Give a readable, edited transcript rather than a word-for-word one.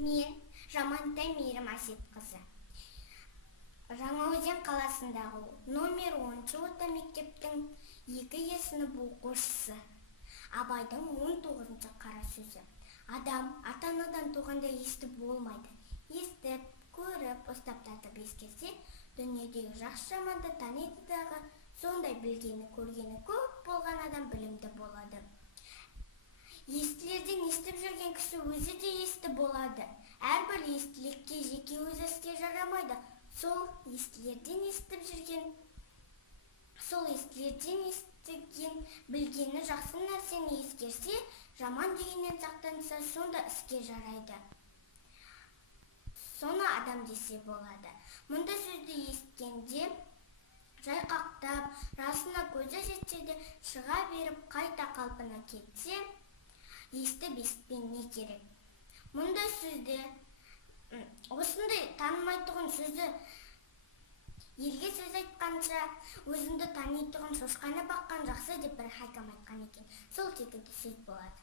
Мен Жамантай Мейірім Асетқызы. Жаңаөзен қаласындағы номер 10-шы орта мектептің 2 сынып оқушысы. Абайдың 19-шы қара сөзі. Адам ата-анадан туғанда естіп болмайды. Естіп, көріп, ұстап татып ескерсе, дүниедегі жақсы жаманды таниды дағы, сондай білгені, көргені көп болған адам білімді болады. Естілерден естіп жүрген кісі өзі де есті болады. Әрбір естілікке жеке өзі іске жарамайды. Сол естілерден естіген, білгені жақсы нәрсені ескерсе, жаман дегеннен сақтанса, сонда іске жарайды. Соны адам десе болады. Мұнда сөзді ескенде, жайқақтап, расына көзі жетсе де, шыға беріп, қайта қалпына кетсе, естіп естпен не керек? Мұнда сөзді, осындай танымайтұғын сөзі, елге сөз айтқанша, өзіңді танитұғын шошқаны баққан жақсы деп бір хакам айтқан екен. Сол секілді сөз болады.